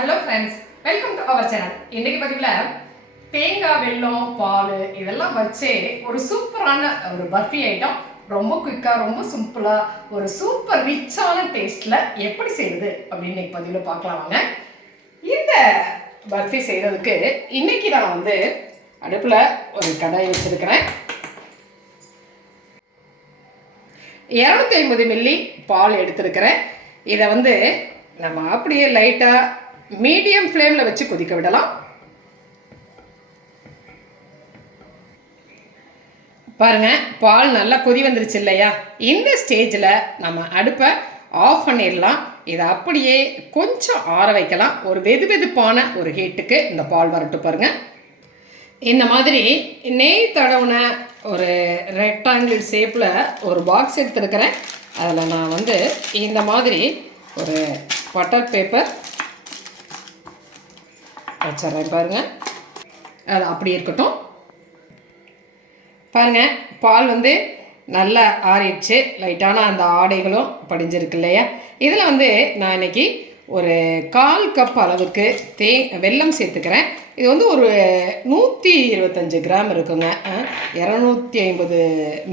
Hello friends, welcome to our channel. இன்னைக்கு பதிவில் தேங்காய், வெல்லம், பால் இதெல்லாம் வச்சு ஒரு சூப்பரான ஒரு பர்ஃபி ஐட்டம், ரொம்ப குயிக்காக, ரொம்ப சிம்பிளாக, ஒரு சூப்பர் ரிச்சான டேஸ்ட்டில் எப்படி செய்யுது அப்படின்னு இன்னைக்கு பதிவில் பார்க்கலாம் வாங்க. இந்த பர்ஃபி செய்கிறதுக்கு இன்னைக்கு நான் அடுப்பில் ஒரு கடாய் வச்சுருக்கிறேன். 250 மில்லி பால் எடுத்துருக்கிறேன். இதை நம்ம அப்படியே லைட்டாக மீடியம் ஃப்ளேமில் வச்சு கொதிக்க விடலாம். பாருங்க, பால் நல்லா கொதி வந்துருச்சு இல்லையா? இந்த ஸ்டேஜில் நம்ம அடுப்பை ஆஃப் பண்ணிடலாம். இதை அப்படியே கொஞ்சம் ஆற வைக்கலாம். ஒரு வெதுவெதுப்பான ஒரு ஹீட்டுக்கு இந்த பால் வரட்டும். பாருங்க, இந்த மாதிரி நெய் தடவுன ஒரு ரெக்டாங்கிள் ஷேப்பில் ஒரு பாக்ஸ் எடுத்துருக்கிறேன். அதில் நான் இந்த மாதிரி ஒரு பட்டர் பேப்பர் வச்சிட்றேன். பாருங்கள், அது அப்படி இருக்கட்டும். பாருங்கள், பால் நல்லா ஆறிடுச்சு. லைட்டான அந்த ஆடைகளும் படிஞ்சிருக்கு இல்லையா? இதில் நான் இன்றைக்கி ஒரு 1/4 கப் அளவுக்கு வெல்லம் சேர்த்துக்கிறேன். இது ஒரு 125 கிராம் இருக்குங்க. 250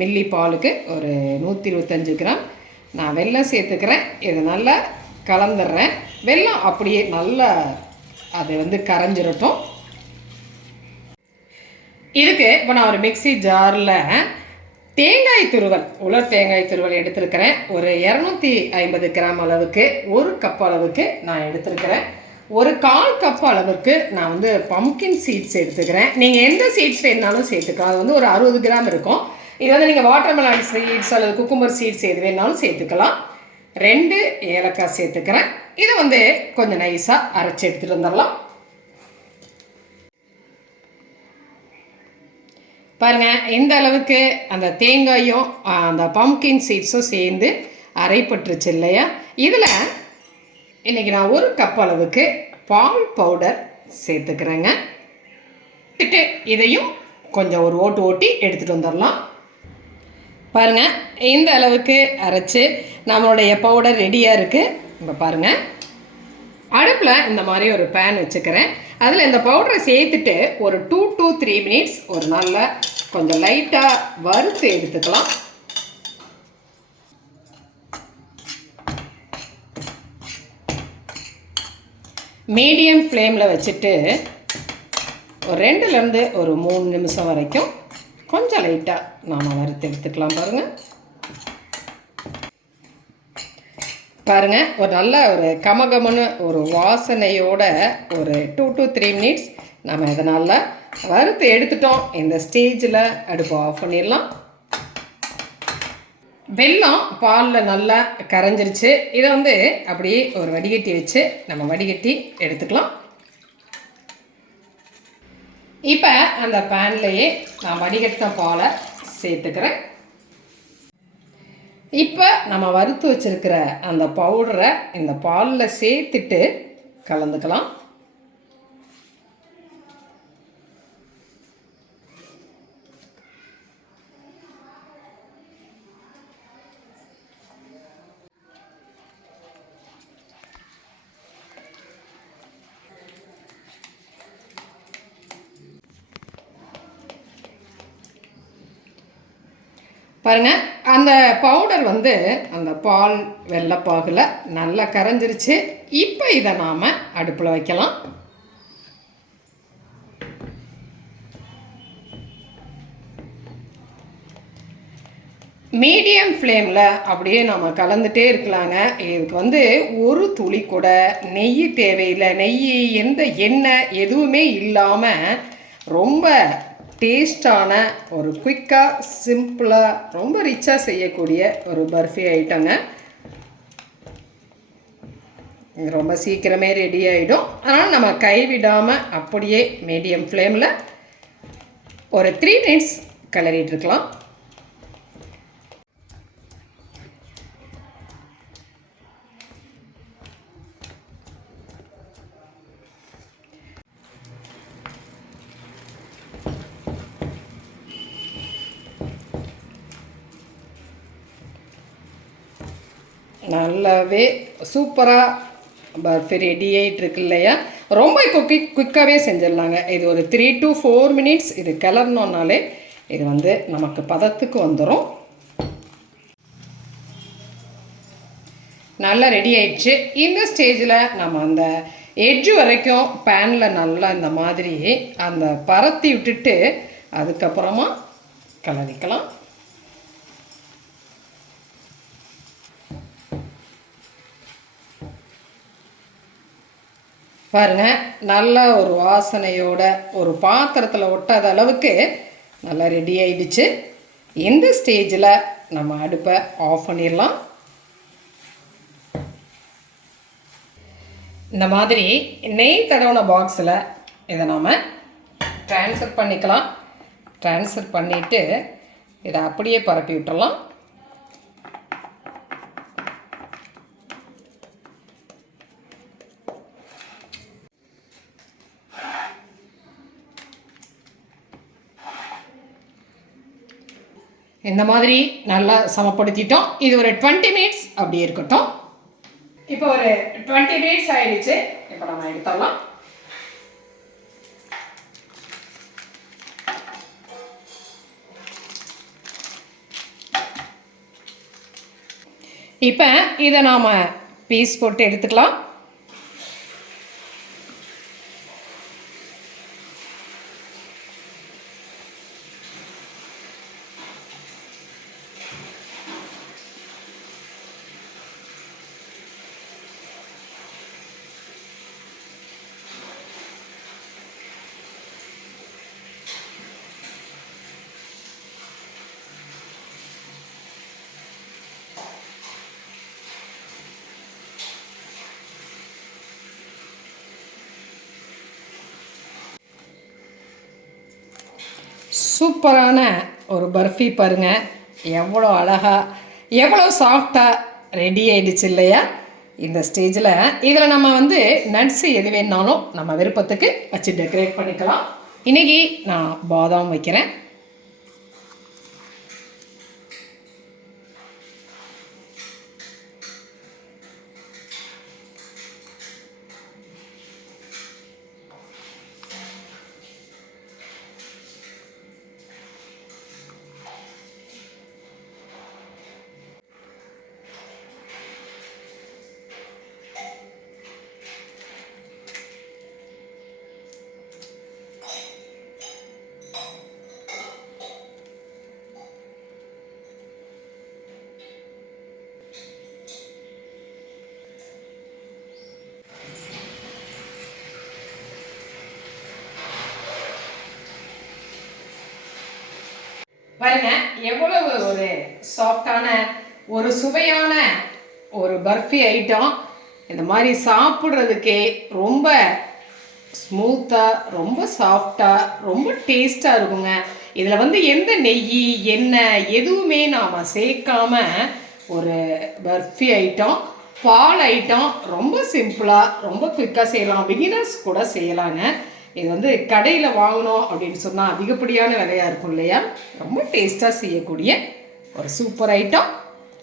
மில்லி பாலுக்கு ஒரு 125 கிராம் நான் வெல்லம் சேர்த்துக்கிறேன். இது நல்லா கலந்துடுறேன். வெல்லம் அப்படியே நல்லா அது கரைஞ்சிரட்டும். இதுக்கு இப்போ நான் ஒரு மிக்சி ஜாரில் தேங்காய் துருவல், உலர் தேங்காய் துருவல் எடுத்துருக்கிறேன். ஒரு 250 கிராம் அளவுக்கு, 1 கப் அளவுக்கு நான் எடுத்துருக்கிறேன். ஒரு 1/4 கப் அளவுக்கு நான் பம்கின் சீட்ஸ் எடுத்துக்கிறேன். நீங்கள் எந்த சீட்ஸ் வேணாலும் சேர்த்துக்கலாம். அது ஒரு 60 கிராம் இருக்கும். இது நீங்கள் வாட்டர்மெலன் சீட்ஸ் அல்லது குக்கும்பர் சீட்ஸ் எது வேணாலும் சேர்த்துக்கலாம். 2 ஏலக்காய் சேர்த்துக்கிறேன். இதை கொஞ்சம் நைஸாக அரைச்சி எடுத்துகிட்டு வந்துடலாம். பாருங்கள், இந்த அளவுக்கு அந்த தேங்காயும் அந்த பம்கின் சீட்ஸும் சேர்ந்து அரைப்பட்டுருச்சு இல்லையா? இதில் இன்றைக்கி நான் 1 கப் அளவுக்கு பால் பவுடர் சேர்த்துக்கிறேங்க. இதையும் கொஞ்சம் ஒரு ஓட்டி எடுத்துகிட்டு வந்துடலாம். பாருங்கள், இந்த அளவுக்கு அரைச்சி நம்மளுடைய பவுடர் ரெடியாக இருக்குது. இப்போ பாருங்கள், அடுப்பில் இந்த மாதிரி ஒரு பேன் வச்சுக்கிறேன். அதில் இந்த பவுடரை சேர்த்துட்டு ஒரு 2 to 3 மினிட்ஸ் ஒரு நல்லா கொஞ்சம் லைட்டாக வறுத்து எடுத்துக்கலாம். மீடியம் ஃப்ளேமில் வச்சுட்டு ஒரு 2லேருந்து ஒரு 3 நிமிஷம் வரைக்கும் கொஞ்சம் லைட்டாக நாம் வறுத்து எடுத்துக்கலாம். பாருங்கள், ஒரு நல்ல ஒரு கமகமன்னு ஒரு வாசனையோட ஒரு 2 to 3 மினிட்ஸ் நம்ம இதை நல்லா வறுத்து எடுத்துட்டோம். இந்த ஸ்டேஜில் அடுப்பு ஆஃப் பண்ணிடலாம். வெல்லம் பாலில் நல்லா கரைஞ்சிருச்சு. இதை அப்படியே ஒரு வடிகட்டி வச்சு நம்ம வடிகட்டி எடுத்துக்கலாம். இப்போ அந்த பேன்லேயே நான் வடிகட்டின பாலை சேர்த்துக்கிறேன். இப்போ நம்ம வறுத்து வச்சுருக்கிற அந்த பவுடரை இந்த பாலில் சேர்த்துட்டு கலந்துக்கலாம். பாருங்கள், அந்த பவுடர் அந்த பால் வெள்ளைப்பாகில் நல்லா கரைஞ்சிருச்சு. இப்போ இதை நாம் அடுப்பில் வைக்கலாம். மீடியம் ஃப்ளேமில் அப்படியே நம்ம கலந்துகிட்டே இருக்கலாங்க. இதுக்கு ஒரு துளி கூட நெய் தேவையில்லை. நெய், எந்த எண்ணெய் எதுவுமே இல்லாமல் ரொம்ப டேஸ்டான ஒரு குயிக்காக, சிம்பிளாக, ரொம்ப ரிச்சாக செய்யக்கூடிய ஒரு பர்ஃபி ஐட்டங்க. ரொம்ப சீக்கிரமே ரெடி ஆகிடும். ஆனால் நம்ம கைவிடாமல் அப்படியே மீடியம் ஃப்ளேமில் ஒரு 3 மினிட்ஸ் கிளறிட்டுருக்கலாம். நல்லாவே சூப்பராக பர்ஃபி ரெடி ஆகிட்டு இருக்கு இல்லையா? ரொம்ப குயிக்காகவே செஞ்சிடலாங்க. இது ஒரு 3 to 4 மினிட்ஸ் இது கிளறணுன்னாலே இது வந்து நமக்கு பதத்துக்கு வந்துடும். நல்லா ரெடி ஆயிடுச்சு. இந்த ஸ்டேஜில் நம்ம அந்த எட்ஜு வரைக்கும் பேனில் நல்லா இந்த மாதிரி அந்த பரத்தி விட்டுட்டு அதுக்கப்புறமா கிளறிக்கலாம். பாருங்கள், நல்ல ஒரு வாசனையோட ஒரு பாத்திரத்தில் ஒட்டாத அளவுக்கு நல்லா ரெடி ஆயிடுச்சு. இந்த ஸ்டேஜில் நம்ம அடுப்பை ஆஃப் பண்ணிடலாம். இந்த மாதிரி நெய் தடவின பாக்ஸில் இதை நாம் ட்ரான்ஸ்ஃபர் பண்ணிக்கலாம். ட்ரான்ஸ்ஃபர் பண்ணிவிட்டு இதை அப்படியே பரப்பி விட்டுறலாம். இந்த மாதிரி நல்லா சமப்படுத்திட்டோம். இது ஒரு 20 மினிட்ஸ் அப்படி இருக்கட்டும். இப்போ ஒரு 20 மினிட்ஸ் ஆயிடுச்சு. இப்போ நம்ம எடுத்துடலாம். இப்போ இதை நாம் பீஸ் போட்டு எடுத்துக்கலாம். சூப்பரான ஒரு பர்ஃபி பாருங்கள், எவ்வளோ அழகாக எவ்வளோ சாஃப்டாக ரெடி ஆகிடுச்சு இல்லையா? இந்த ஸ்டேஜில் இதில் நம்ம வந்து நட்ஸு எது வேணாலும் நம்ம விருப்பத்துக்கு வச்சு டெக்கரேட் பண்ணிக்கலாம். இன்றைக்கி நான் பாதாம் வைக்கிறேன். பாருங்க, எவ்வளவு ஒரு சாஃப்டான ஒரு சுவையான ஒரு பர்ஃபி ஐட்டம். இந்த மாதிரி சாப்பிட்றதுக்கே ரொம்ப ஸ்மூத்தாக, ரொம்ப சாஃப்டாக, ரொம்ப டேஸ்ட்டாக இருக்குங்க. இதில் வந்து எந்த நெய் எண்ணெய் எதுவுமே நாம் சேர்க்காம ஒரு பர்ஃபி ஐட்டம், பால் ஐட்டம். ரொம்ப சிம்பிளாக, ரொம்ப குயிக்காக செய்யலாம். பிகினர்ஸ் கூட செய்யலாங்க. இது வந்து கடையில் வாங்கணும் அப்படின்னு சொன்னால் அதிகப்படியான விலையாக இருக்கும் இல்லையா? ரொம்ப டேஸ்ட்டாக செய்யக்கூடிய ஒரு சூப்பர் ஐட்டம்.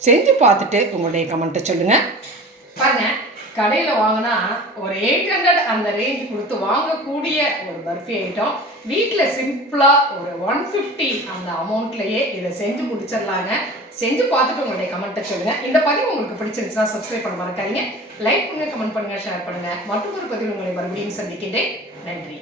செஞ்சு பார்த்துட்டு உங்களுடைய கமெண்ட்டை சொல்லுங்கள். பாருங்கள், கடையில் வாங்கினா ஒரு 800 அந்த ரேஞ்ச் கொடுத்து வாங்கக்கூடிய ஒரு பர்ஃபி ஐட்டம் வீட்டில் சிம்பிளாக ஒரு 150 அந்த அமௌண்ட்லேயே இதை செஞ்சு முடிச்சிடலாங்க. செஞ்சு பார்த்துட்டு உங்களுடைய கமெண்ட்டை சொல்லுங்கள். இந்த பதிவு உங்களுக்கு பிடிச்சிருந்துச்சுன்னா சப்ஸ்கிரைப் பண்ண மறக்காதீங்க. லைக் பண்ணுங்கள், கமெண்ட் பண்ணுங்கள், ஷேர் பண்ணுங்கள். மற்றும் ஒரு பதிவு உங்களை மறுபடியும் சந்திக்கின்றேன். நன்றி.